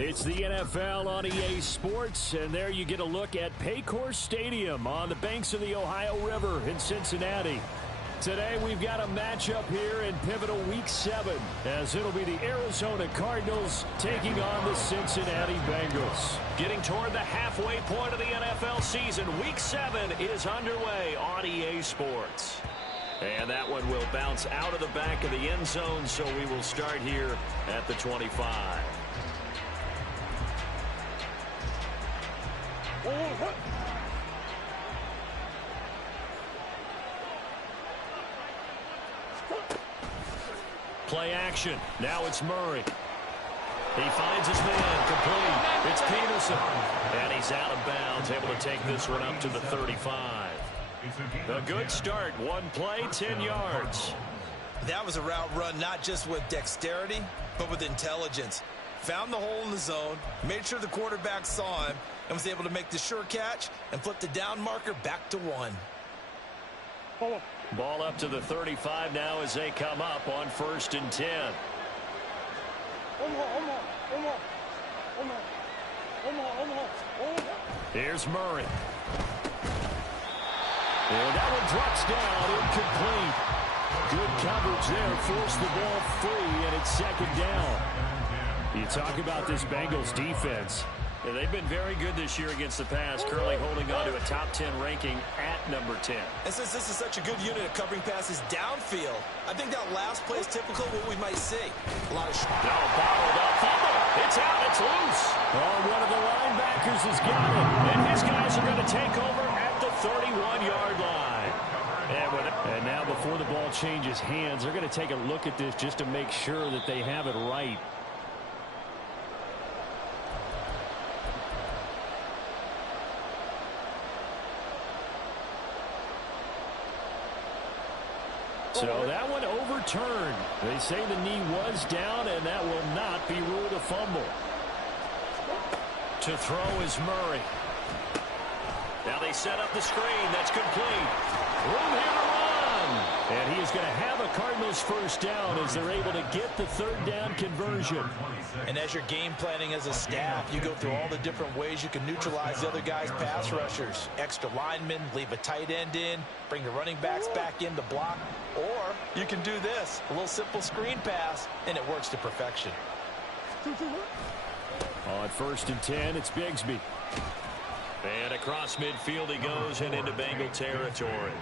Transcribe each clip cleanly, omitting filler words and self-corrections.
It's the NFL on EA Sports, and there you get a look at Paycor Stadium on the banks of the Ohio River in Cincinnati. Today we've got a matchup here in pivotal Week 7, as it'll be the Arizona Cardinals taking on the Cincinnati Bengals. Getting toward the halfway point of the NFL season, Week 7 is underway on EA Sports. And that one will bounce out of the back of the end zone, so we will start here at the 25. Play action. Now it's Murray. He finds his man. Complete. It's Peterson. And he's out of bounds, able to take this one up to the 35. A good start. One play, 10 yards. That was a route run not just with dexterity, but with intelligence. Found the hole in the zone, made sure the quarterback saw him, and was able to make the sure catch and flip the down marker back to 1. Ball up to the 35 now as they come up on 1st and 10. Here's Murray. And that one drops down, incomplete. Good coverage there, forced the ball free, and it's 2nd down. You talk about this Bengals defense. Yeah, they've been very good this year against the pass, currently holding on to a top 10 ranking at number 10. And since this is such a good unit of covering passes downfield, I think that last play is typical of what we might see. A lot of bottled up, fumble. It's out, it's loose. Oh, one of the linebackers has got it, and his guys are going to take over at the 31-yard line. And now before the ball changes hands, they're going to take a look at this just to make sure that they have it right. So that one overturned. They say the knee was down, and that will not be ruled a fumble. To throw is Murray. Now they set up the screen. That's complete. Room here to run. And he is going to have a Cardinals first down as they're able to get the 3rd down conversion. And as you're game planning as a staff, you go through all the different ways you can neutralize the other guy's pass rushers. Extra linemen, leave a tight end in, bring the running backs back in to block. Or you can do this, a little simple screen pass, and it works to perfection. On 1st and 10, it's Bigsby. And across midfield he goes and into Bengal territory.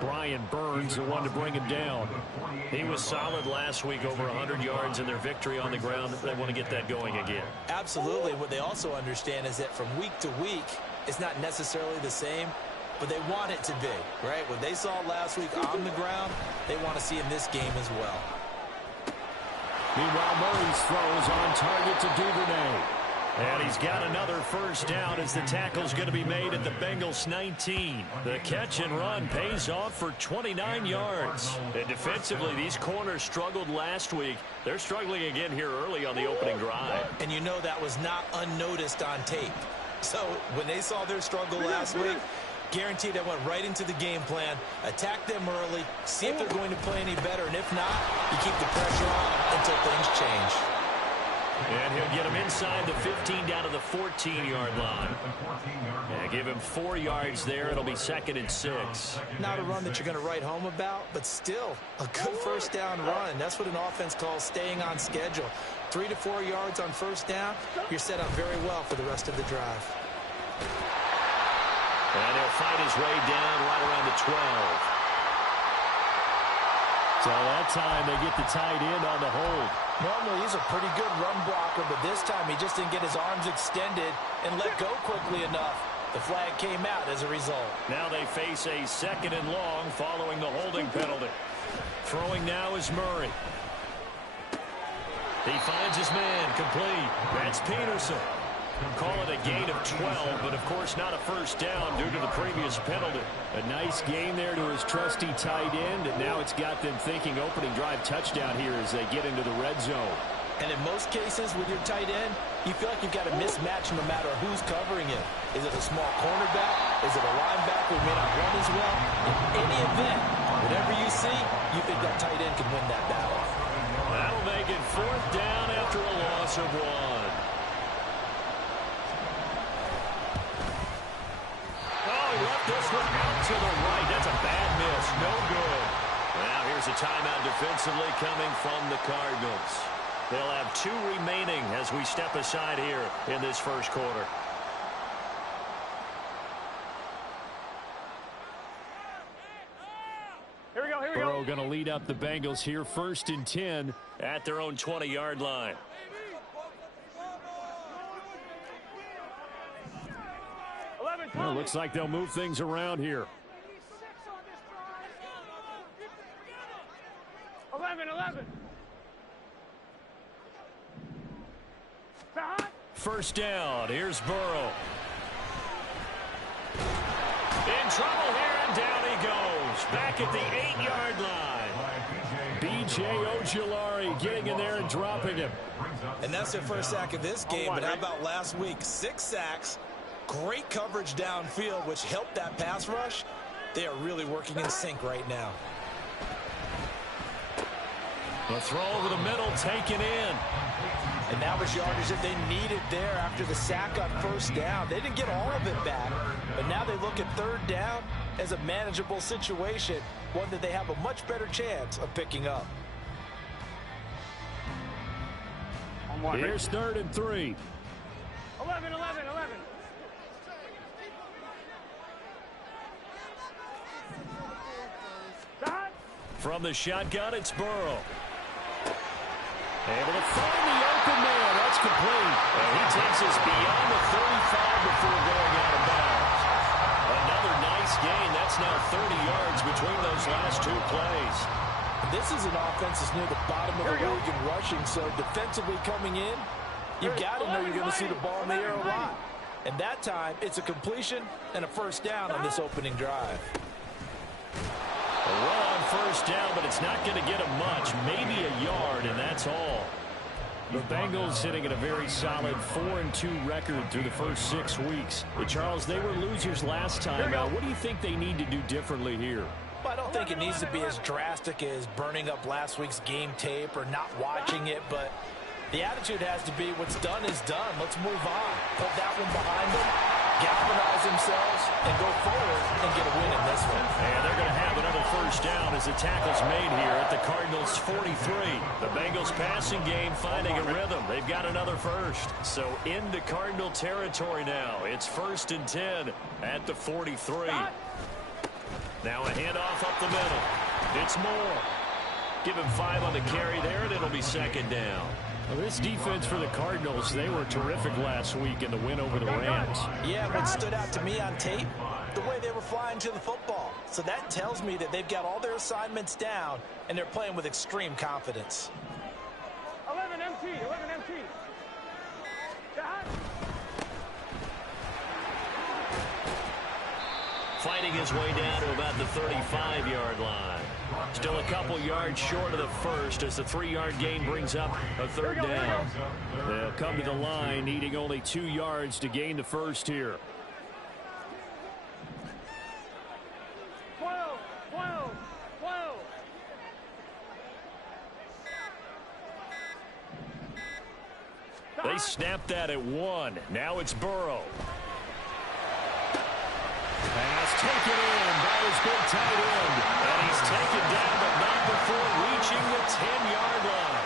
Brian Burns, the one to bring him down. He was solid last week, over 100 yards in their victory on the ground. They want to get that going again. Absolutely. What they also understand is that from week to week, it's not necessarily the same, but they want it to be, right? What they saw last week on the ground, they want to see in this game as well. Meanwhile, Murray's throw is on target to Duvernay. And he's got another first down as the tackle's going to be made at the Bengals 19. The catch and run pays off for 29 yards. And defensively, these corners struggled last week. They're struggling again here early on the opening drive. And you know that was not unnoticed on tape. So when they saw their struggle last week, guaranteed they went right into the game plan, attack them early, see if they're going to play any better, and if not, you keep the pressure on until things change. And he'll get him inside the 15 down to the 14-yard line. And give him 4 yards there. It'll be 2nd and 6. Not a run that you're going to write home about, but still a good first down run. That's what an offense calls staying on schedule. 3 to 4 yards on first down, you're set up very well for the rest of the drive. And he'll fight his way down right around the 12. So that time they get the tight end on the hold. Normally he's a pretty good run blocker, but this time he just didn't get his arms extended and let go quickly enough. The flag came out as a result. Now they face a 2nd and long following the holding penalty. Throwing now is Murray. He finds his man, complete. That's Peterson. Call it a gain of 12, but of course not a first down due to the previous penalty. A nice gain there to his trusty tight end, and now it's got them thinking opening drive touchdown here as they get into the red zone. And in most cases with your tight end, you feel like you've got a mismatch no matter who's covering him. Is it a small cornerback? Is it a linebacker who may not run as well? In any event, whatever you see, you think that tight end can win that battle. That'll make it 4th down after a loss of 1. is no good. Now here's a timeout defensively coming from the Cardinals. They'll have 2 remaining as we step aside here in this first quarter. Burrow going to lead up the Bengals here, 1st and 10 at their own 20-yard line. Well, looks like they'll move things around here. 11. First down. Here's Burrow. In trouble here, and down he goes. Back at the 8-yard line. B.J. Ojulari getting in there and dropping him. And that's their first sack of this game, but how about last week? 6 sacks, great coverage downfield, which helped that pass rush. They are really working in sync right now. The throw over the middle, taken in. And that was yardage that they needed there after the sack on first down. They didn't get all of it back, but now they look at 3rd down as a manageable situation, one that they have a much better chance of picking up. Here's 3rd and 3. 11. From the shotgun, it's Burrow. Able to find the open man. That's complete. And he takes us beyond the 35 before going out of bounds. Another nice gain. That's now 30 yards between those last 2 plays. This is an offense that's near the bottom of the league in rushing, so defensively coming in, you've got to know you're going to see the ball in the air a lot. And that time, it's a completion and a first down on this opening drive. A run on first down, but it's not going to get him much. Maybe a yard, and that's all. The Bengals sitting at a very solid 4-2 record through the first 6 weeks. But Charles, they were losers last time. What do you think they need to do differently here? Well, I don't think it needs to be as drastic as burning up last week's game tape or not watching it, but the attitude has to be what's done is done. Let's move on. Put that one behind them, galvanize themselves, and go forward and get a win in this one. And they're going to have another first down as the tackle's made here at the Cardinals' 43. The Bengals passing game finding a rhythm. They've got another first. So into Cardinal territory now. It's 1st and 10 at the 43. Now a handoff up the middle. It's Moore. Give him 5 on the carry there, and it'll be 2nd down. Well, this defense for the Cardinals, they were terrific last week in the win over the Rams. Yeah, what stood out to me on tape, the way they were flying to the football. So that tells me that they've got all their assignments down, and they're playing with extreme confidence. 11 MT. Fighting his way down to about the 35-yard line. Still a couple yards short of the first as the 3-yard gain brings up a 3rd down. They'll come to the line needing only 2 yards to gain the first here. 12. They snapped that at 1. Now it's Burrow. Pass taken in by his big tight end. And he's taken down, but not before reaching the 10-yard line.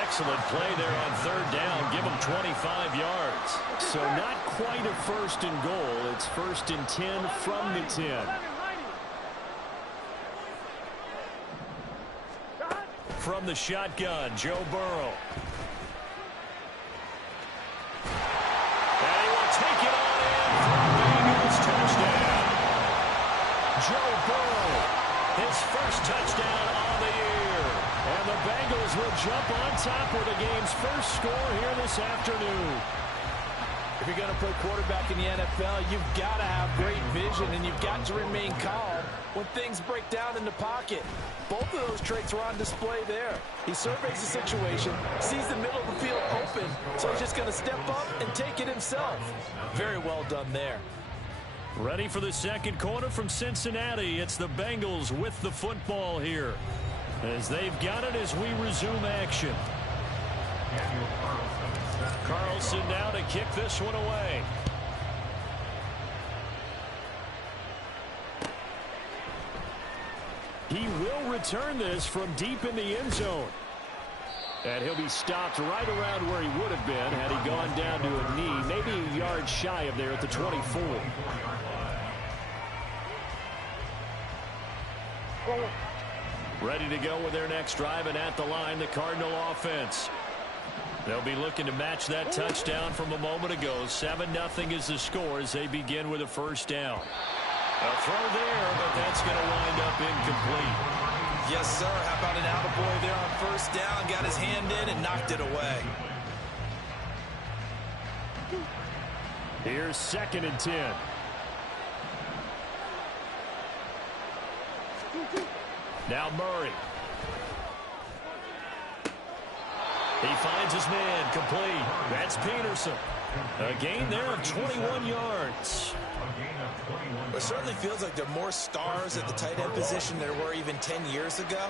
Excellent play there on 3rd down. Give him 25 yards. So not quite a 1st and goal. It's 1st and 10 from the 10. From the shotgun, Joe Burrow. And he will take it on in for a Bengals touchdown. Joe Burrow, his first touchdown on the year. And the Bengals will jump on top with the game's first score here this afternoon. If you're going to play quarterback in the NFL, you've got to have great vision, and you've got to remain calm when things break down in the pocket. Both of those traits were on display there. He surveys the situation, sees the middle of the field open, so he's just going to step up and take it himself. Very well done there. Ready for the second quarter from Cincinnati. It's the Bengals with the football here, as they've got it as we resume action. Carlson now to kick this one away. return this from deep in the end zone. And he'll be stopped right around where he would have been had he gone down to a knee, maybe a yard shy of there at the 24. Ready to go with their next drive, and at the line, the Cardinal offense. They'll be looking to match that touchdown from a moment ago. 7-0 is the score as they begin with a first down. A throw there, but that's going to wind up incomplete. Yes, sir. How about an attaboy there on first down? Got his hand in and knocked it away. Here's 2nd and 10. Now Murray. He finds his man, complete. That's Peterson. A gain there of 21 yards. It certainly feels like there are more stars at the tight end position than there were even 10 years ago.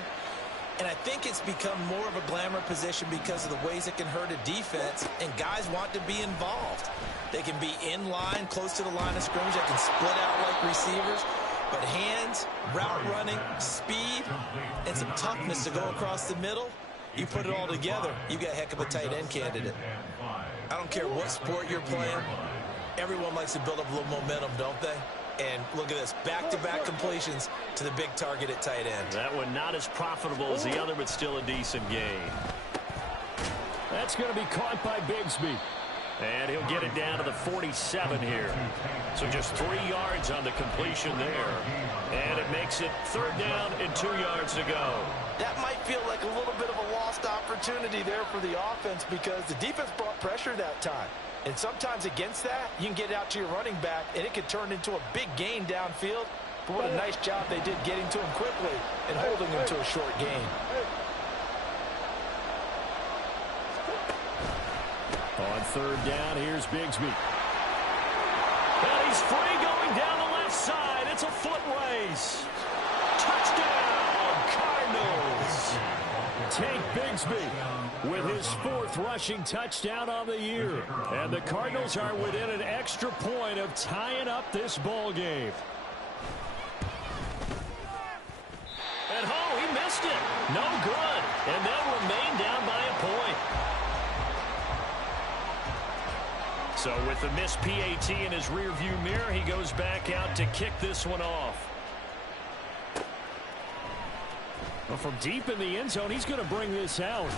And I think it's become more of a glamour position because of the ways it can hurt a defense, and guys want to be involved. They can be in line, close to the line of scrimmage. They can split out like receivers. But hands, route running, speed, and some toughness to go across the middle, you put it all together, you got a heck of a tight end candidate. I don't care what sport you're playing. Everyone likes to build up a little momentum, don't they? And look at this, back-to-back completions to the big target at tight end. That one not as profitable as the other, but still a decent gain. That's going to be caught by Bigsby. And he'll get it down to the 47 here. So just 3 yards on the completion there. And it makes it 3rd down and 2 yards to go. That might feel like a little bit of a lost opportunity there for the offense because the defense brought pressure that time. And sometimes against that, you can get out to your running back, and it could turn into a big gain downfield. But what a nice job they did getting to him quickly and holding him to a short gain. On 3rd down, here's Bigsby. And he's free going down the left side. It's a foot race. Touchdown, Cardinals. Take Bigsby with his 4th rushing touchdown on the year. And the Cardinals are within an extra point of tying up this ball game. And he missed it. No good. And they'll remain down by a point. So with the missed PAT in his rearview mirror, he goes back out to kick this one off. Well, from deep in the end zone, he's going to bring this out.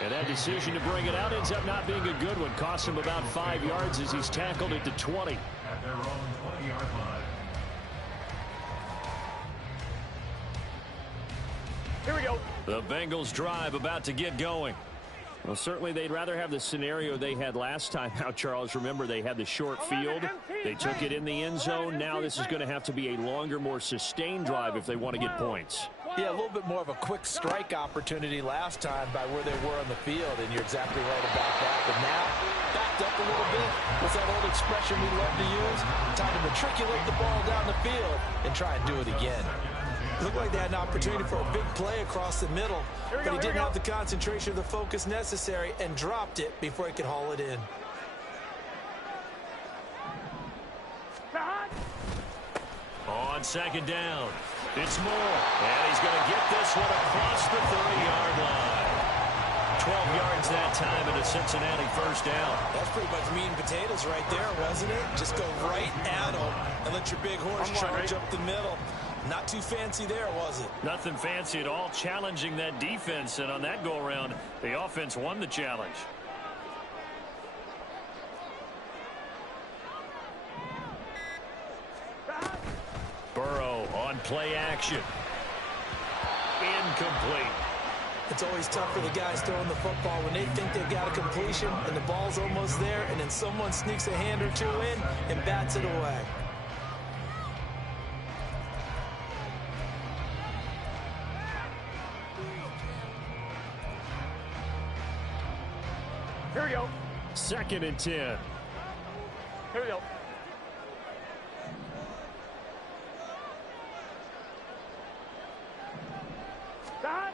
And that decision to bring it out ends up not being a good one. Costs him about 5 yards as he's tackled at the 20. At their own 20-yard line. Here we go. The Bengals drive about to get going. Well, certainly they'd rather have the scenario they had last time out, Charles. Remember, they had the short field. They took it in the end zone. Now this is going to have to be a longer, more sustained drive if they want to get points. Yeah, a little bit more of a quick strike opportunity last time by where they were on the field, and you're exactly right about that. But now, backed up a little bit. What's that old expression we love to use? Time to matriculate the ball down the field and try and do it again. Looked like they had an opportunity for a big play across the middle, but he didn't have the concentration or the focus necessary and dropped it before he could haul it in. On 2nd down, it's Moore, and he's going to get this one across the 30-yard line. 12 yards that time and a Cincinnati first down. That's pretty much meat and potatoes right there, wasn't it? Just go right at him and let your big horse charge up the middle. Not too fancy there, was it? Nothing fancy at all, challenging that defense, and on that go-around, the offense won the challenge. Burrow on play action. Incomplete. It's always tough for the guys throwing the football when they think they've got a completion and the ball's almost there, and then someone sneaks a hand or two in and bats it away. Here we go. 2nd and 10. Here we go. Stop.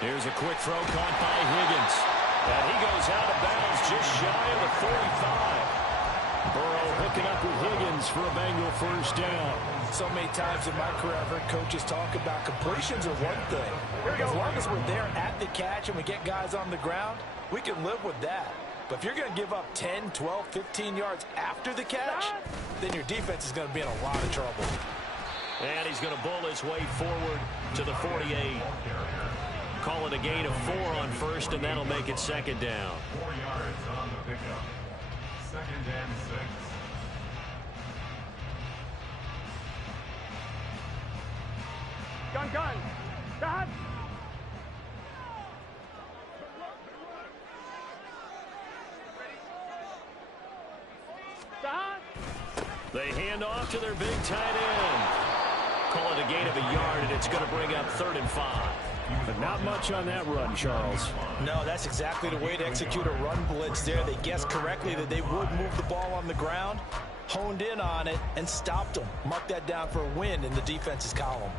Here's a quick throw caught by Higgins. And he goes out of bounds just shy of the 45. Burrow hooking picking up with Higgins for a Bengal first down. So many times in my career, I've heard coaches talk about completions are one thing. As long as we're there at the catch and we get guys on the ground, we can live with that. But if you're going to give up 10, 12, 15 yards after the catch, then your defense is going to be in a lot of trouble. And he's going to bull his way forward to the 48. Call it a gain of 4 on first, and that'll make it second down. 4 yards on the pickup. 2nd and 6. Gun, gun. Dad. Dad. They hand off to their big tight end. Call it a gain of a yard, and it's going to bring up 3rd and 5. But not much on that run, Charles. No, that's exactly the way to execute a run blitz there. They guessed correctly that they would move the ball on the ground, honed in on it, and stopped them. Mark that down for a win in the defense's column.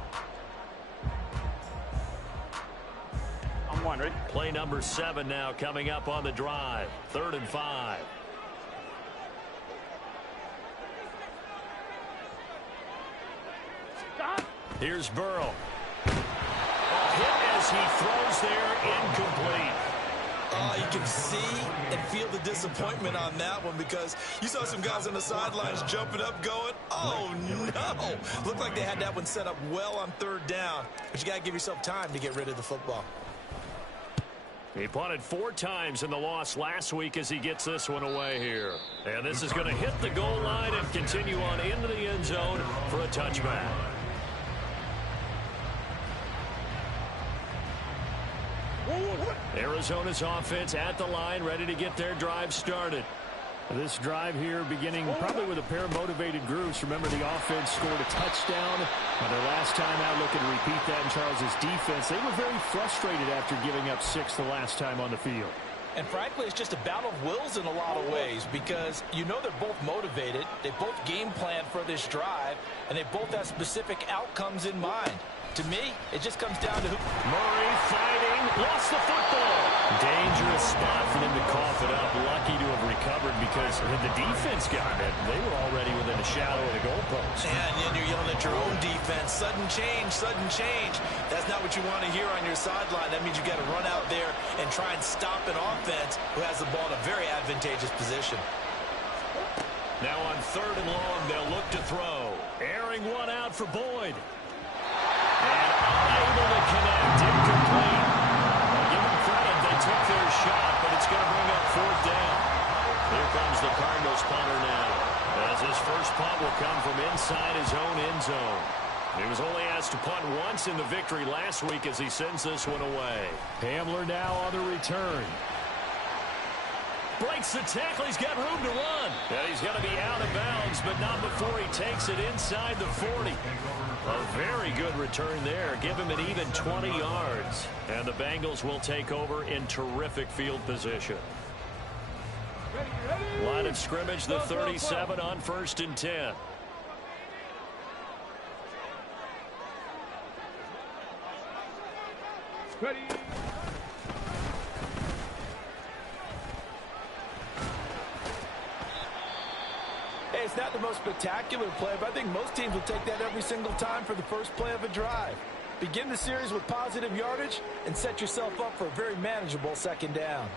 I'm one, ready? Play number 7 now coming up on the drive. 3rd and 5. Dad. Here's Burrow. Hit as he throws there, incomplete. You can see and feel the disappointment on that one because you saw some guys on the sidelines jumping up going, oh no. Looked like they had that one set up well on 3rd down, but you got to give yourself time to get rid of the football. He punted 4 times in the loss last week as he gets this one away here. And this is going to hit the goal line and continue on into the end zone for a touchback. Arizona's offense at the line, ready to get their drive started. This drive here beginning probably with a pair of motivated groups. Remember, the offense scored a touchdown on their last time out. Looking to repeat that in Charles's defense. They were very frustrated after giving up 6 the last time on the field. And frankly, it's just a battle of wills in a lot of ways because you know they're both motivated. They both game plan for this drive, and they both have specific outcomes in mind. To me, it just comes down to who. Murray fighting, lost the football. Dangerous spot for them to cough it up. Lucky to have recovered because had the defense gotten it, they were already within a shadow of the goalpost. And then you're yelling at your own defense. Sudden change, sudden change. That's not what you want to hear on your sideline. That means you got to run out there and try and stop an offense who has the ball in a very advantageous position. Now on 3rd and long, they'll look to throw. Airing one out for Boyd. And unable to connect, incomplete. I'll give them credit, they took their shot, but it's going to bring up 4th down. Here comes the Cardinals punter now, as his first punt will come from inside his own end zone. He was only asked to punt once in the victory last week as he sends this one away. Hamler now on the return. Breaks the tackle. He's got room to run. And he's going to be out of bounds, but not before he takes it inside the 40. A very good return there. Give him an even 20 yards. And the Bengals will take over in terrific field position. Line of scrimmage, the 37 on 1st and 10. Ready. Hey, it's not the most spectacular play, but I think most teams will take that every single time for the first play of a drive. Begin the series with positive yardage and set yourself up for a very manageable 2nd down.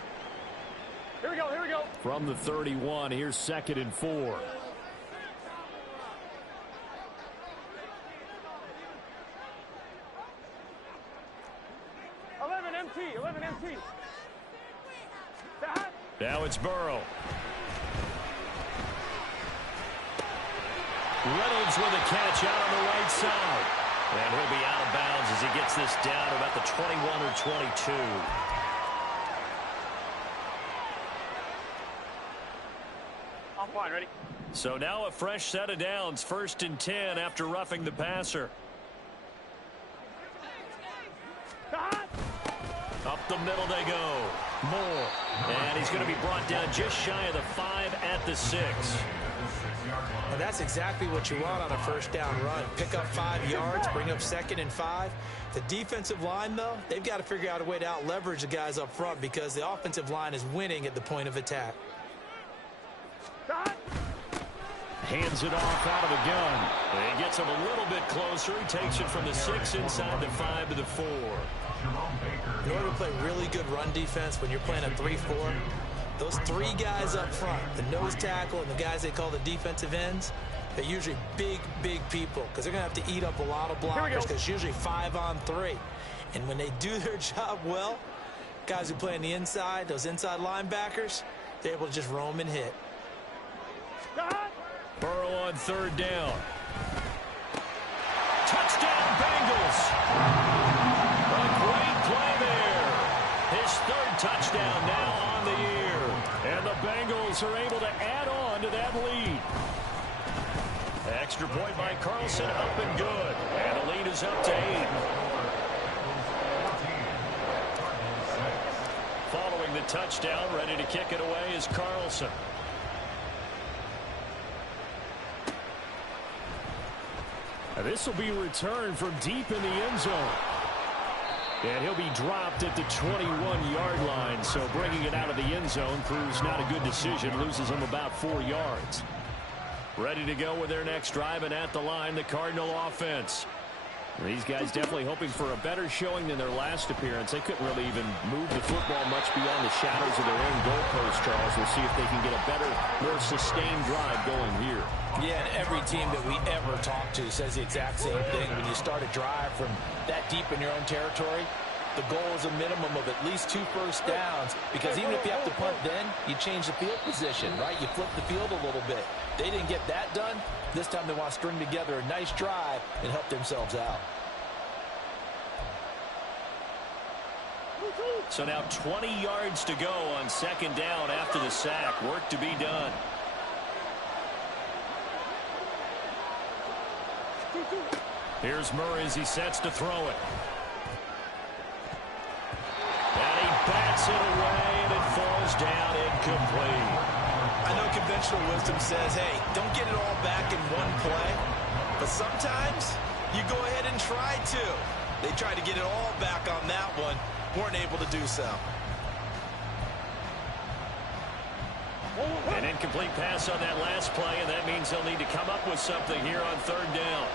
Here we go, here we go. From the 31, here's 2nd and 4. Eleven MT. Dad. Now it's Burrow. Reynolds with a catch out on the right side. And he'll be out of bounds as he gets this down to about the 21 or 22. I'm fine, ready? So now a fresh set of downs, 1st and 10 after roughing the passer. Dad. Up the middle they go. Moore. And he's going to be brought down just shy of the 5 at the 6. And that's exactly what you want on a 1st down run. Pick up 5 yards, bring up 2nd and 5. The defensive line, though, they've got to figure out a way to out-leverage the guys up front because the offensive line is winning at the point of attack. Hands it off out of the gun. He gets him a little bit closer. He takes it from the 6 inside the 5 to the 4. In order to play really good run defense when you're playing a 3-4, those 3 guys up front, the nose tackle and the guys they call the defensive ends, they're usually big, big people because they're going to have to eat up a lot of blockers because usually 5 on 3. And when they do their job well, guys who play on the inside, those inside linebackers, they're able to just roam and hit. Burrow on 3rd down. Touchdown, Bengals. A great play there. His 3rd touchdown now on the year. And the Bengals are able to add on to that lead. Extra point by Carlson, up and good. And the lead is up to 8. Following the touchdown, ready to kick it away is Carlson. This will be returned from deep in the end zone. And he'll be dropped at the 21-yard line. So bringing it out of the end zone proves not a good decision. Loses him about 4 yards. Ready to go with their next drive, and at the line, the Cardinal offense. These guys definitely hoping for a better showing than their last appearance. They couldn't really even move the football much beyond the shadows of their own goalpost, Charles. We'll see if they can get a better, more sustained drive going here. Yeah, and every team that we ever talk to says the exact same thing. When you start a drive from that deep in your own territory, the goal is a minimum of at least 2 first downs, because even if you have to punt then, you change the field position, right? You flip the field a little bit. They didn't get that done. This time they want to string together a nice drive and help themselves out. So now 20 yards to go on 2nd down after the sack. Work to be done. Here's Murray as he sets to throw it. And he bats it away, and it falls down incomplete. I know conventional wisdom says, hey, don't get it all back in one play. But sometimes you go ahead and try to. They tried to get it all back on that one. Weren't able to do so. An incomplete pass on that last play, and that means they'll need to come up with something here on 3rd down.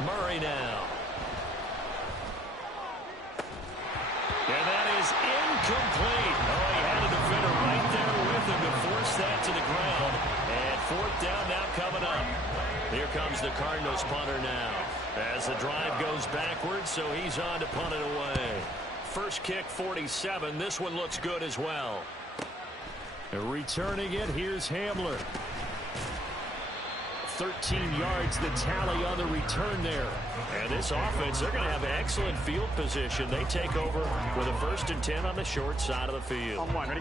Murray now. And that is incomplete. Oh, he had a defender right there with him to force that to the ground. And 4th down now coming up. Here comes the Cardinals punter now. As the drive goes backwards, so he's on to punt it away. First kick, 47. This one looks good as well. Returning it, here's Hamler. 13 yards, the tally on the return there. And this offense, they're going to have excellent field position. They take over with a 1st and 10 on the short side of the field. On 1, ready?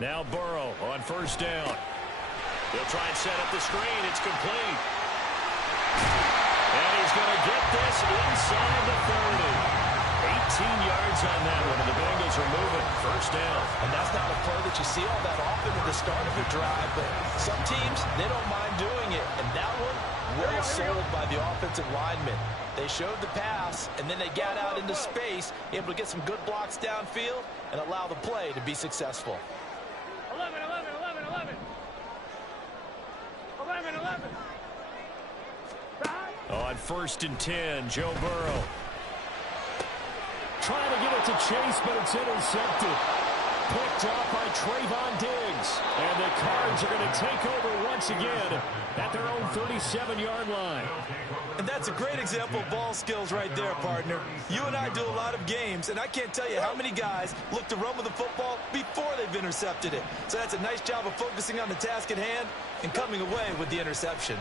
Now Burrow on 1st down. They'll try and set up the screen. It's complete. And he's going to get this inside the 30. 18 yards on that one, and the Bengals are moving. 1st down. And that's not a play that you see all that often at the start of a drive, but some teams, they don't mind doing it. And that one, well sold by the offensive lineman. They showed the pass, and then they got out into space, able to get some good blocks downfield and allow the play to be successful. 11, 11, 11, 11. 11, 11. On 1st and 10, Joe Burrow. Trying to get it to Chase, but it's intercepted. Picked off by Trayvon Diggs. And the Cards are going to take over once again at their own 37-yard line. And that's a great example of ball skills right there, partner. You and I do a lot of games, and I can't tell you how many guys look to run with the football before they've intercepted it. So that's a nice job of focusing on the task at hand and coming away with the interception.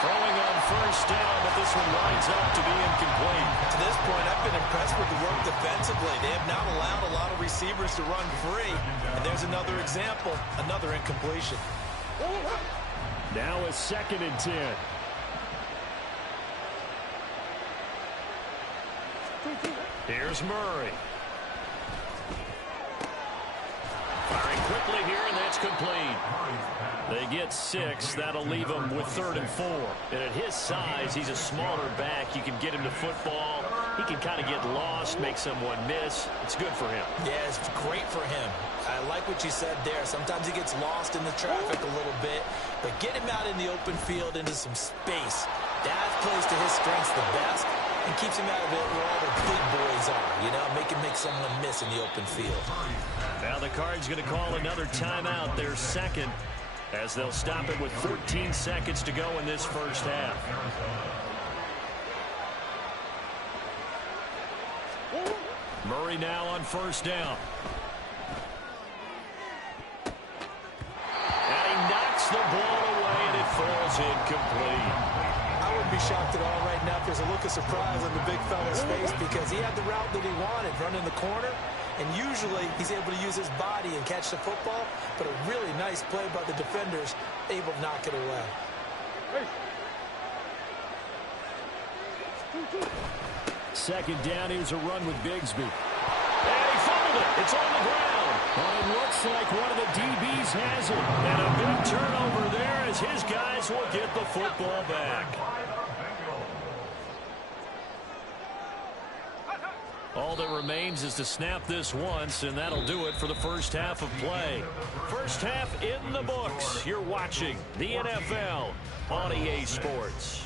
Throwing on 1st down, but this one winds up to be incomplete. To this point, I've been impressed with the work defensively. They have not allowed a lot of receivers to run free. And there's another example, another incompletion. Now a 2nd and 10. Here's Murray. quickly here, and that's complete. They get 6. That'll leave him with 3rd and 4. And at his size, he's a smaller back. You can get him to football. He can kind of get lost, make someone miss. It's good for him. Yeah, it's great for him. I like what you said there. Sometimes he gets lost in the traffic a little bit, but get him out in the open field into some space. That plays to his strengths the best and keeps him out of it where all the big boys are, you know, make someone miss in the open field. Now the Cards going to call another timeout, their second, as they'll stop it with 14 seconds to go in this first half. Murray now on first down. And he knocks the ball away, and it falls incomplete. I wouldn't be shocked at all right now if there's a look of surprise on the big fella's face because he had the route that he wanted, running the corner, and usually he's able to use his body and catch the football, but a really nice play by the defenders, able to knock it away. Second down, here's a run with Bigsby. And he fumbled it. It's on the ground. Well, it looks like one of the DBs has it. And a big turnover there as his guys will get the football back. All that remains is to snap this once, and that'll do it for the first half of play. First half in the books. You're watching the NFL on EA Sports.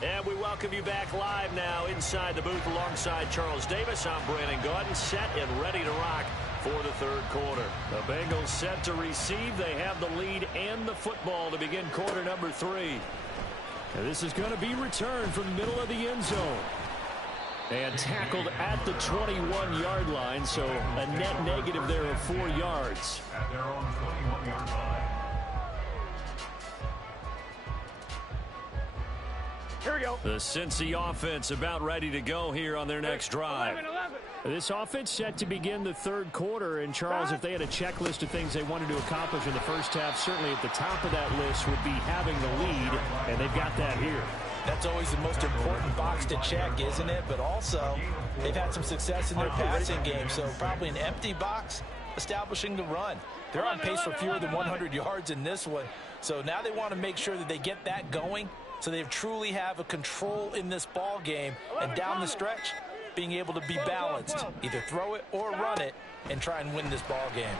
And we welcome you back live now inside the booth alongside Charles Davis. I'm Brandon Gaudin, set and ready to rock for the third quarter. The Bengals set to receive. They have the lead and the football to begin quarter number 3. And this is going to be returned from the middle of the end zone. And tackled at the 21-yard line, so a net negative there of 4 yards. At their own 21-yard line. Here we go. The Cincy offense about ready to go here on their next drive. 11. This offense set to begin the third quarter. And, Charles, if they had a checklist of things they wanted to accomplish in the first half, certainly at the top of that list would be having the lead, and they've got that here. That's always the most important box to check, isn't it? But also, they've had some success in their passing game, so probably an empty box establishing the run. They're on pace for fewer than 100 yards in this one, so now they want to make sure that they get that going so they truly have a control in this ball game, and down the stretch, being able to be balanced, either throw it or run it, and try and win this ball game.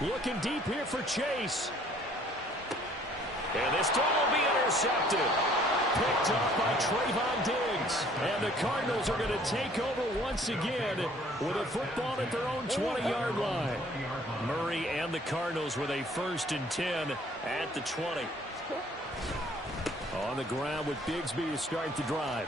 Looking deep here for Chase. And this throw will be intercepted. Picked up by Trayvon Diggs. And the Cardinals are going to take over once again with a football at their own 20-yard line. Murray and the Cardinals with a 1st and 10 at the 20. On the ground with Bigsby to start the drive.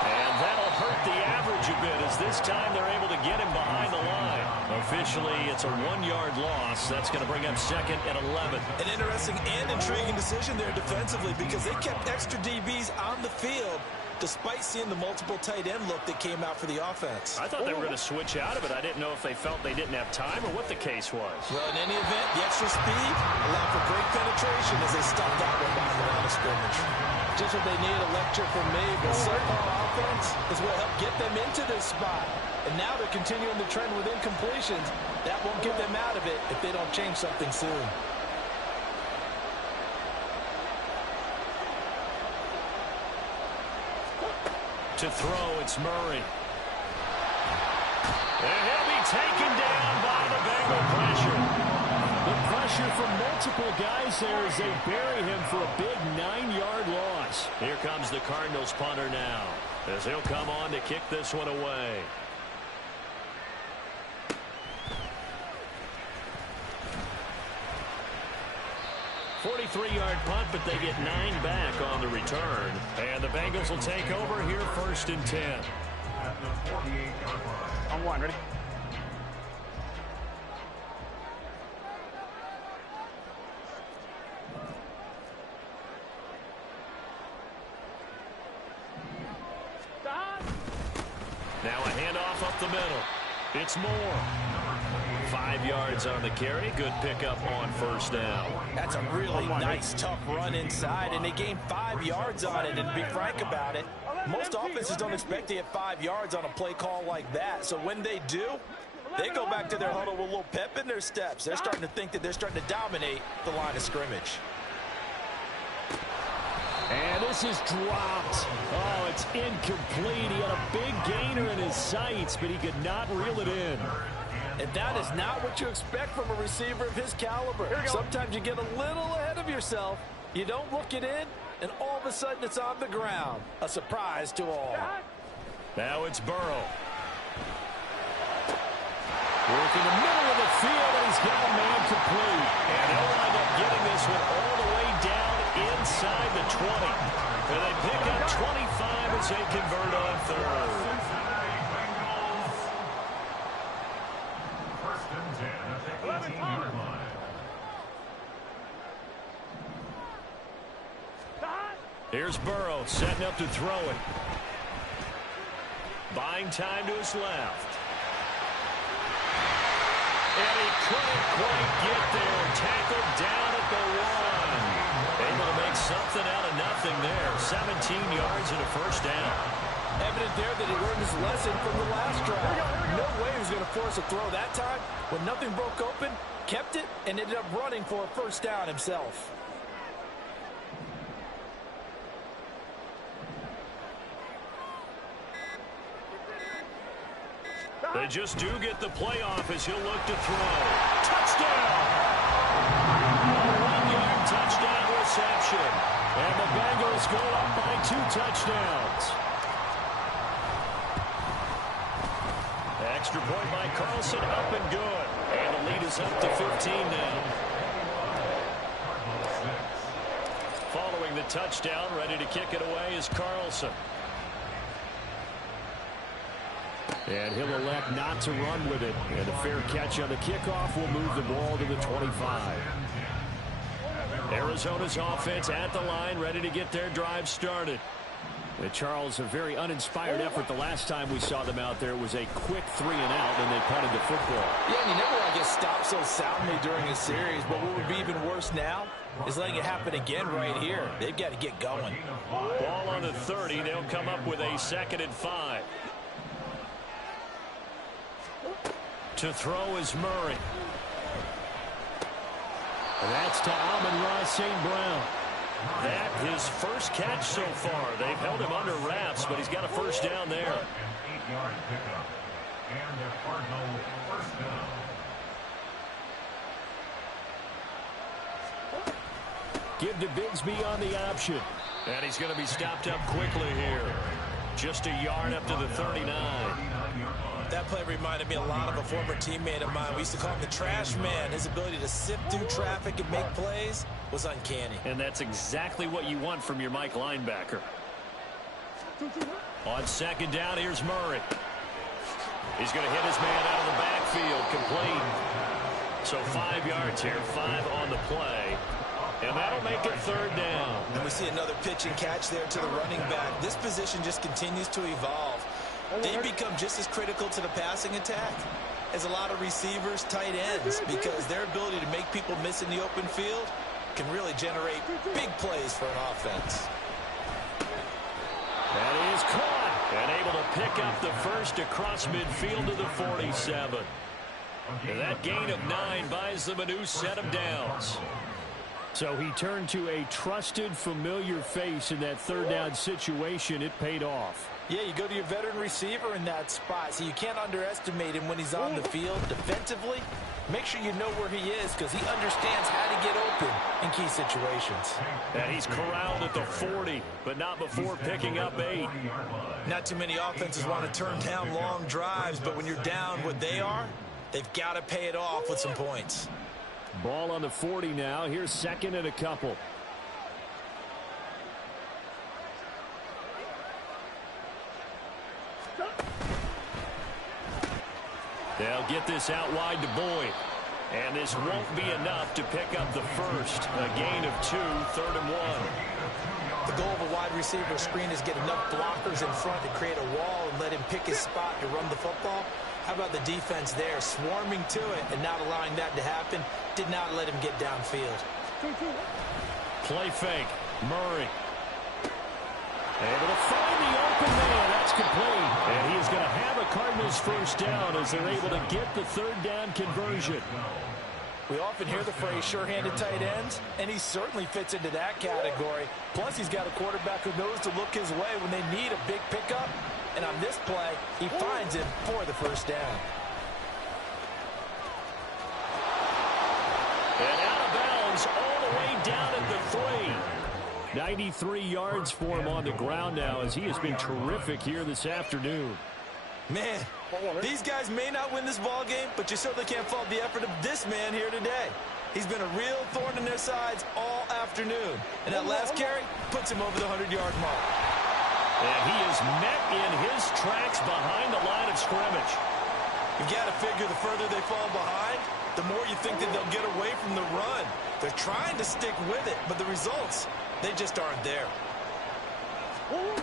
And that'll hurt the average a bit as this time they're able to get him behind the line. Officially, it's a 1-yard loss. That's going to bring up 2nd and 11. An interesting and intriguing decision there defensively because they kept extra DBs on the field despite seeing the multiple tight end look that came out for the offense. I thought they were going to switch out of it. I didn't know if they felt they didn't have time or what the case was. Well, in any event, the extra speed allowed for great penetration as they stuffed that one behind the line of scrimmage. Just what they need, a lecture from me, but certain offense is what helped get them into this spot. And now they're continuing the trend with incompletions. That won't get them out of it if they don't change something soon. To throw, it's Murray. And he'll be taken down by the Bengal pressure. The pressure from multiple guys there as they bury him for a big 9-yard loss. Here comes the Cardinals punter now as he'll come on to kick this one away. .43-yard punt, but they get 9 back on the return. And the Bengals will take over here 1st and 10. At the 48-yard line. On 1, ready? Now a handoff up the middle. It's Moore. 5 yards on the carry. Good pickup on first down. That's a really nice, tough run inside, and they gained 5 yards on it. And to be frank about it, most offenses don't expect to get 5 yards on a play call like that. So when they do, they go back to their huddle with a little pep in their steps. They're starting to think that they're starting to dominate the line of scrimmage. And this is dropped. Oh, it's incomplete. He had a big gainer in his sights, but he could not reel it in. And that is not what you expect from a receiver of his caliber. Sometimes you get a little ahead of yourself. You don't look it in, and all of a sudden it's on the ground. A surprise to all. Now it's Burrow. Working the middle of the field, and he's got a man complete. And they'll wind up getting this one all the way down inside the 20. And they pick up 25 as they convert on third. Bengals. First and 10 at the 18-yard line. Here's Burrow setting up to throw it. Buying time to his left. And he couldn't quite get there. Tackled down at the 1. Able to make something out of nothing there. 17 yards and a first down. Evident there that he learned his lesson from the last drive. No way he was going to force a throw that time. When nothing broke open, kept it, and ended up running for a first down himself. They just do get the playoff as he'll look to throw. Touchdown! A 1-yard touchdown reception. And the Bengals go up by 2 touchdowns. Extra point by Carlson, up and good. And the lead is up to 15 now. Following the touchdown, ready to kick it away is Carlson. And he'll elect not to run with it. And a fair catch on the kickoff will move the ball to the 25. Arizona's offense at the line, ready to get their drive started. And Charles, a very uninspired effort the last time we saw them out there. It was a quick 3 and out, and they punted the football. Yeah, and you never want to get stopped so soundly during a series. But what would be even worse now is letting it happen again right here. They've got to get going. Ball on the 30. They'll come up with a 2nd and 5. To throw is Murray. And that's to Amon-Ra St. Brown. That his first catch so far. They've held him under wraps, but he's got a first down there. An 8-yard pickup. And the Cardinals first down. Give to Bigsby on the option. And he's going to be stopped up quickly here. Just a yard up to the 39. That play reminded me a lot of a former teammate of mine. We used to call him the trash man. His ability to sift through traffic and make plays was uncanny. And that's exactly what you want from your Mike linebacker. On 2nd down, here's Murray. He's going to hit his man out of the backfield, complete. So 5 yards here, 5 on the play. And that'll make it 3rd down. And we see another pitch and catch there to the running back. This position just continues to evolve. They become just as critical to the passing attack as a lot of receivers, tight ends, because their ability to make people miss in the open field can really generate big plays for an offense. That is caught and able to pick up the first across midfield to the 47. And that gain of 9 buys them a new set of downs. So he turned to a trusted, familiar face in that 3rd down situation. It paid off. Yeah, you go to your veteran receiver in that spot, so you can't underestimate him when he's on the field defensively. Make sure you know where he is because he understands how to get open in key situations. And he's corralled at the 40, but not before picking up 8. Not too many offenses want to turn down long drives, but when you're down what they are, they've got to pay it off with some points. Ball on the 40 now. Here's 2nd and a couple. They'll get this out wide to Boyd. And this won't be enough to pick up the first. A gain of 2, 3rd and 1. The goal of a wide receiver screen is get enough blockers in front to create a wall and let him pick his spot to run the football. How about the defense there, swarming to it and not allowing that to happen? Did not let him get downfield. Play fake. Murray. Able to find the open man. That's complete. And he is going to have a Cardinals first down as they're able to get the third down conversion. We often hear the phrase sure-handed tight ends, and he certainly fits into that category. Plus, he's got a quarterback who knows to look his way when they need a big pickup. And on this play, he finds him for the first down. And out of bounds all the way down at the 3. 93 yards for him on the ground now as he has been terrific here this afternoon. Man, these guys may not win this ball game, but you certainly can't fault the effort of this man here today. He's been a real thorn in their sides all afternoon. And that last carry puts him over the 100-yard mark. And he is met in his tracks behind the line of scrimmage. You've got to figure the further they fall behind, the more you think that they'll get away from the run. They're trying to stick with it, but the results, they just aren't there. And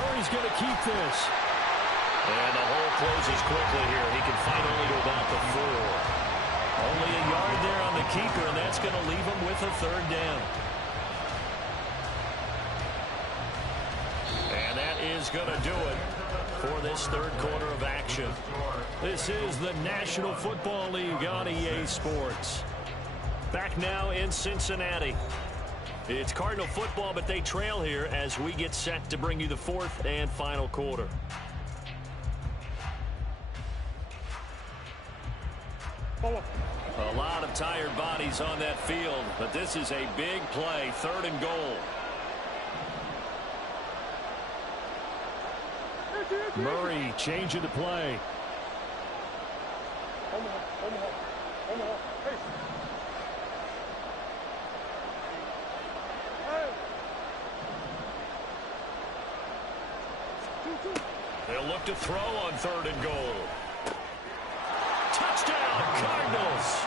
Murray's going to keep this. And the hole closes quickly here. He can fight only to about the 4. Only a yard there on the keeper, and that's going to leave him with a third down. And that is going to do it for this third quarter of action. This is the National Football League on EA Sports. Back now in Cincinnati. It's Cardinal football, but they trail here as we get set to bring you the fourth and final quarter. A lot of tired bodies on that field, but this is a big play, 3rd and goal. Murray changing the play. They'll look to throw on 3rd and goal. Touchdown, Cardinals.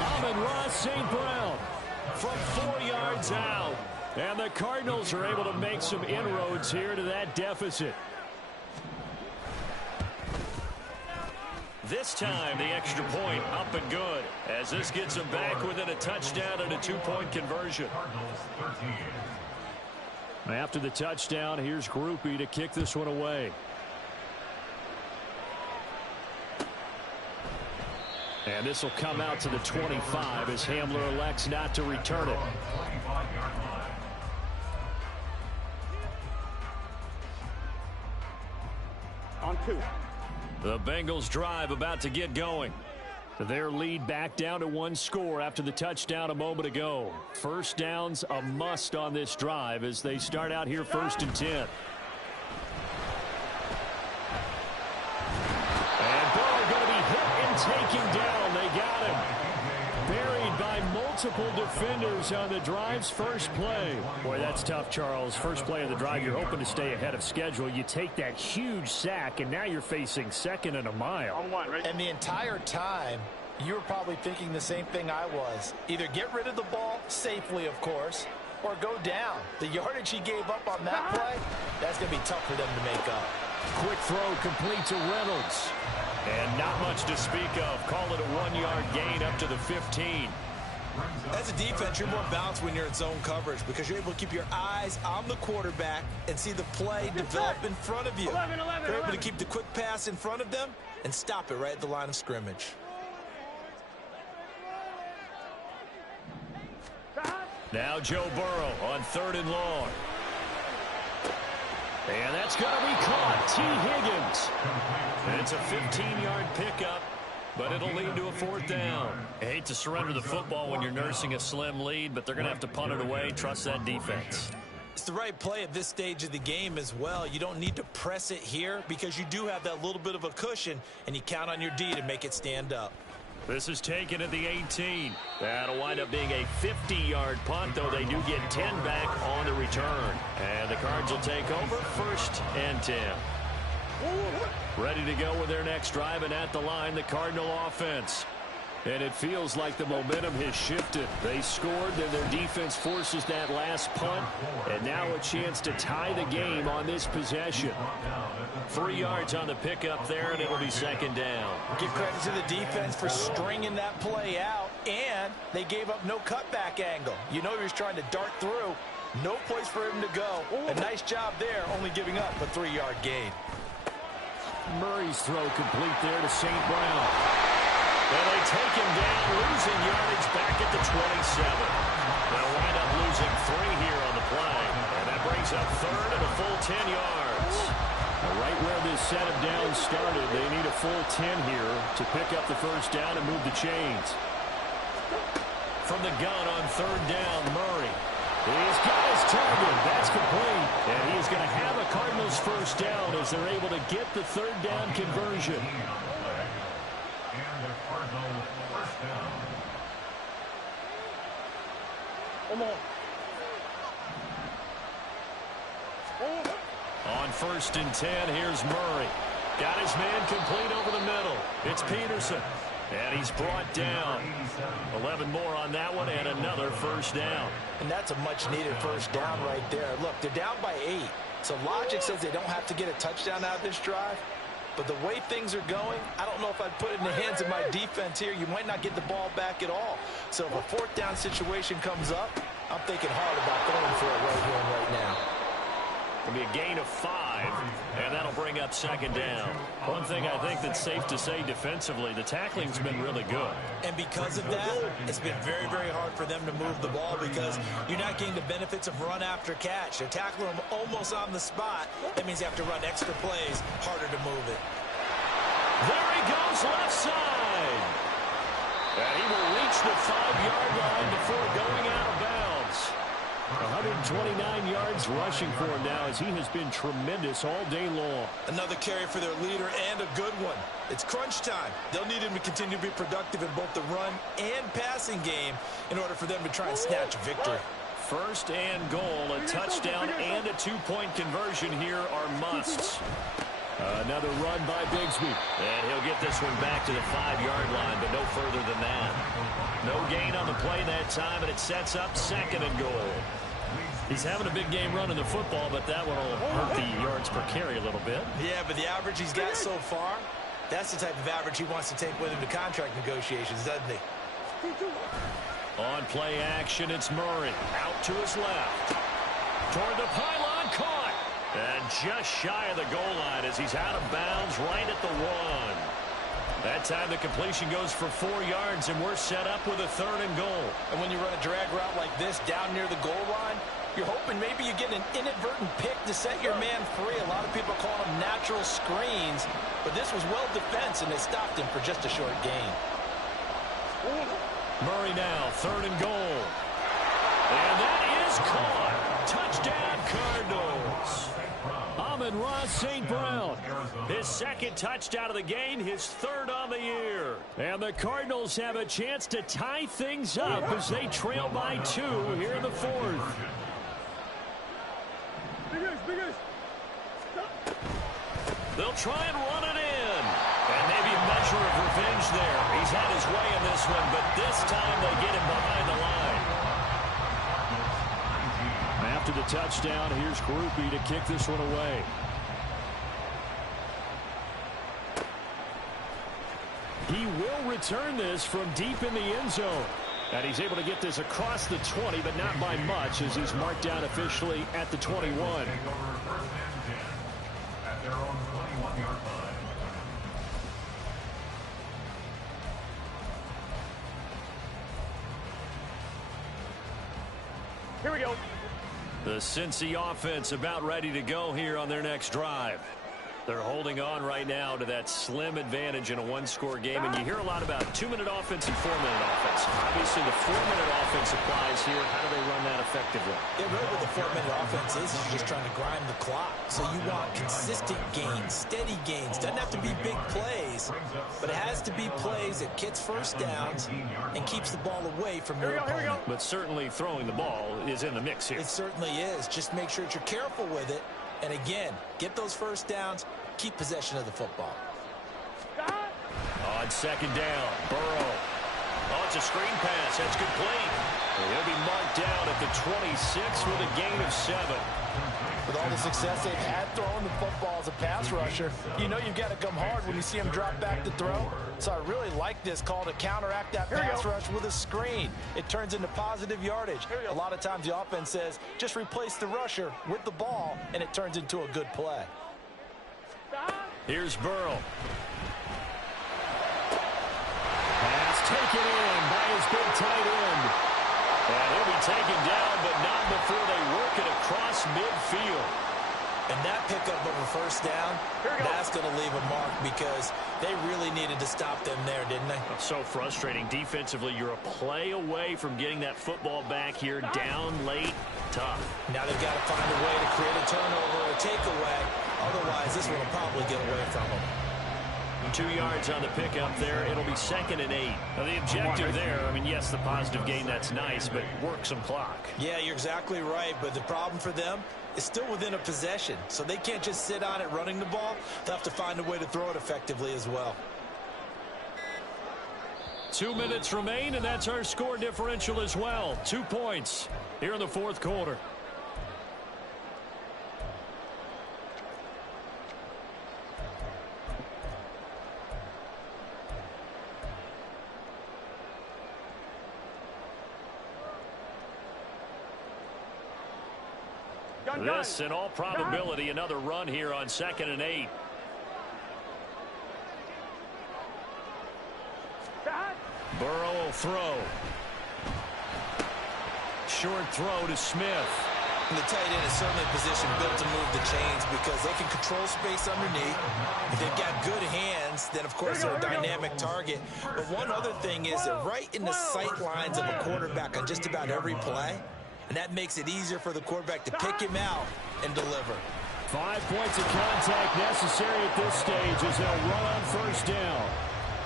Amon-Ra St. Brown from 4 yards out. And the Cardinals are able to make some inroads here to that deficit. This time, the extra point up and good, as this gets them back within a touchdown and a 2-point conversion. After the touchdown, here's Groupie to kick this one away. And this will come out to the 25 as Hamler elects not to return it. On 2. The Bengals drive about to get going. Their lead back down to 1 score after the touchdown a moment ago. First down's a must on this drive as they start out here 1st and 10. And Burrow going to be hit and taken down. They got him. Buried by multiple defenders on the drive's first play. Boy, that's tough, Charles. First play of the drive, you're hoping to stay ahead of schedule. You take that huge sack, and now you're facing 2nd and a mile. On 1, right? And the entire time, you were probably thinking the same thing I was. Either get rid of the ball, safely, of course, or go down. The yardage he gave up on that play, that's going to be tough for them to make up. Quick throw complete to Reynolds. And not much to speak of. Call it a 1-yard gain up to the 15. As a defense, you're more balanced when you're in zone coverage because you're able to keep your eyes on the quarterback and see the play develop in front of you. 11. You're able to keep the quick pass in front of them and stop it right at the line of scrimmage. Now Joe Burrow on 3rd and long. And that's going to be caught. T. Higgins. And it's a 15-yard pickup, but it'll lead to a 4th down. I hate to surrender the football when you're nursing a slim lead, but they're going to have to punt it away. Trust that defense. It's the right play at this stage of the game as well. You don't need to press it here because you do have that little bit of a cushion, and you count on your D to make it stand up. This is taken at the 18. That'll wind up being a 50-yard punt, though they do get 10 back on the return. And the Cards will take over 1st and 10. Ready to go with their next drive, and at the line, the Cardinal offense. And it feels like the momentum has shifted. They scored, then their defense forces that last punt, and now a chance to tie the game on this possession. 3 yards on the pickup there, and it'll be second down. Give credit to the defense for stringing that play out, and they gave up no cutback angle. You know he was trying to dart through. No place for him to go. A nice job there, only giving up a 3-yard gain. Murray's throw complete there to St. Brown. And they take him down, losing yardage back at the 27. They'll wind up losing 3 here on the play. And that brings up third and a full 10 yards. Right where this set of downs started, they need a full 10 here to pick up the first down and move the chains. From the gun on third down, Murray. He's got his target. That's complete. And he's going to have a Cardinals first down as they're able to get the third down conversion. And the Cardinals first down. On first and 10, here's Murray. Got his man complete over the middle. It's Peterson. And he's brought down. 11 more on that one and another first down. And that's a much-needed first down right there. Look, they're down by 8. So logic says they don't have to get a touchdown out of this drive. But the way things are going, I don't know if I'd put it in the hands of my defense here. You might not get the ball back at all. So if a fourth down situation comes up, I'm thinking hard about going for it right here and right now. It'll be a gain of 5, and that'll bring up second down. One thing I think that's safe to say defensively, the tackling's been really good. And because of that, it's been very, very hard for them to move the ball because you're not getting the benefits of run after catch. They're tackling them almost on the spot. That means you have to run extra plays, harder to move it. There he goes left side. And he will reach the 5-yard line before going out of bounds. 129 yards rushing for him now as he has been tremendous all day long. Another carry for their leader and a good one. It's crunch time. They'll need him to continue to be productive in both the run and passing game in order for them to try and snatch a victory. First and goal, a touchdown and a 2-point conversion here are musts. Another run by Bigsby. And he'll get this one back to the 5-yard line, but no further than that. No gain on the play that time, and it sets up second and goal. He's having a big game running the football, but that one will hurt the yards per carry a little bit. Yeah, but the average he's got so far, that's the type of average he wants to take with him to contract negotiations, doesn't he? On play action, it's Murray. Out to his left. Toward the pylon, caught. And just shy of the goal line as he's out of bounds right at the 1. That time the completion goes for 4 yards, and we're set up with a third and goal. And when you run a drag route like this down near the goal line, you're hoping maybe you get an inadvertent pick to set your man free. A lot of people call them natural screens, but this was well defense, and they stopped him for just a short gain. Murray now, third and goal. And that is caught. Touchdown, Cardinals. Amon-Ra St. Brown, his second touchdown of the game, his third on the year. And the Cardinals have a chance to tie things up as they trail by 2 here in the 4th. They'll try and run it in. And maybe a measure of revenge there. He's had his way in this one, but this time they get him behind the line. After the touchdown, here's Groupie to kick this one away. He will return this from deep in the end zone. And he's able to get this across the 20, but not by much as he's marked down officially at the 21. At their own 21-yard line. Here we go. The Cincy offense about ready to go here on their next drive. They're holding on right now to that slim advantage in a one-score game, and you hear a lot about 2-minute offense and 4-minute offense. Obviously, the 4-minute offense applies here. How do they run that effectively? Yeah, really what the 4-minute offense is you're just trying to grind the clock. So you want consistent gains, steady gains. Doesn't have to be big plays, but it has to be plays that gets first downs and keeps the ball away from your opponent. But certainly throwing the ball is in the mix here. It certainly is. Just make sure that you're careful with it. And again, get those first downs, keep possession of the football. On second down, Burrow. Oh, it's a screen pass. That's complete. And he'll be marked down at the 26 with a gain of 7. With all the success they've had throwing the football as a pass rusher, you know you've got to come hard when you see him drop back to throw. So I really like this call to counteract that pass rush with a screen. It turns into positive yardage. A lot of times the offense says, just replace the rusher with the ball, and it turns into a good play. Here's Burrow. Pass taken in by his big tight end. And he'll be taken down, but not before they work it across midfield. And that pickup of a first down, that's going to leave a mark because they really needed to stop them there, didn't they? So frustrating. Defensively, you're a play away from getting that football back here down late. Tough. Now they've got to find a way to create a turnover or a takeaway. Otherwise, this one will probably get away from them. 2 yards on the pickup there. It'll be 2nd and 8. Now, the objective there, I mean, yes, the positive gain, that's nice, but work some clock. Yeah, you're exactly right, but the problem for them is still within a possession, so they can't just sit on it running the ball. They'll have to find a way to throw it effectively as well. 2 minutes remain, and that's our score differential as well. 2 points here in the fourth quarter. This, in all probability, another run here on 2nd and 8. Burrow will throw. Short throw to Smith. And the tight end is certainly a position built to move the chains because they can control space underneath. If they've got good hands, then, of course, they're a dynamic target. But one other thing is that right in the sight lines of a quarterback on just about every play, and that makes it easier for the quarterback to pick him out and deliver. 5 points of contact necessary at this stage as they'll run on first down.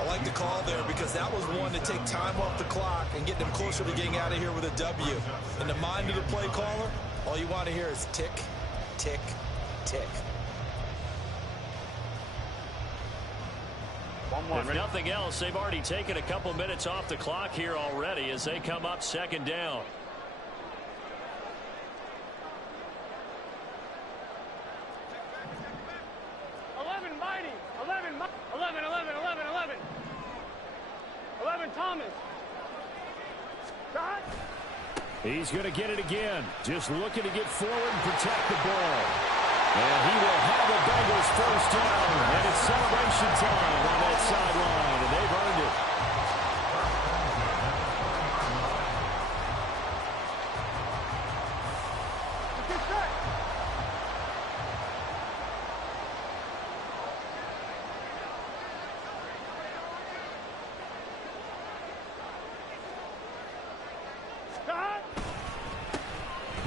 I like the call there because that was one to take time off the clock and get them closer to getting out of here with a W. In the mind of the play caller, all you want to hear is tick, tick, tick. If nothing else, they've already taken a couple minutes off the clock here already as they come up 2nd down. Thomas. Shot. He's going to get it again. Just looking to get forward and protect the ball. And he will have a Bengals first down. And it's celebration time on that sideline. And they've earned it.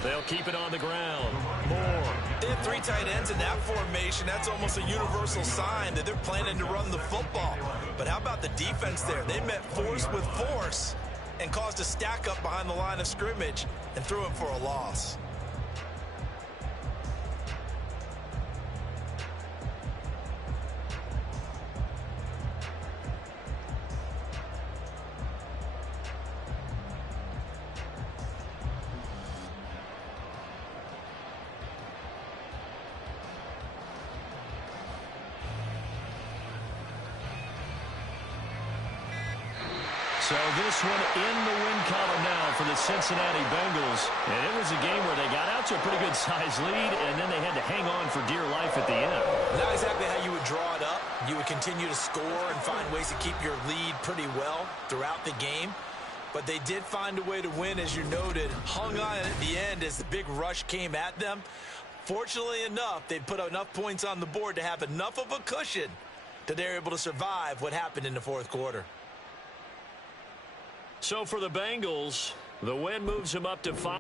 They'll keep it on the ground. Moore. They have 3 tight ends in that formation. That's almost a universal sign that they're planning to run the football. But how about the defense there? They met force with force and caused a stack up behind the line of scrimmage and threw him for a loss. So this one in the win column now for the Cincinnati Bengals. And it was a game where they got out to a pretty good-sized lead, and then they had to hang on for dear life at the end. Not exactly how you would draw it up. You would continue to score and find ways to keep your lead pretty well throughout the game. But they did find a way to win, as you noted. Hung on at the end as the big rush came at them. Fortunately enough, they put enough points on the board to have enough of a cushion that they're able to survive what happened in the fourth quarter. So for the Bengals, the win moves them up to 5.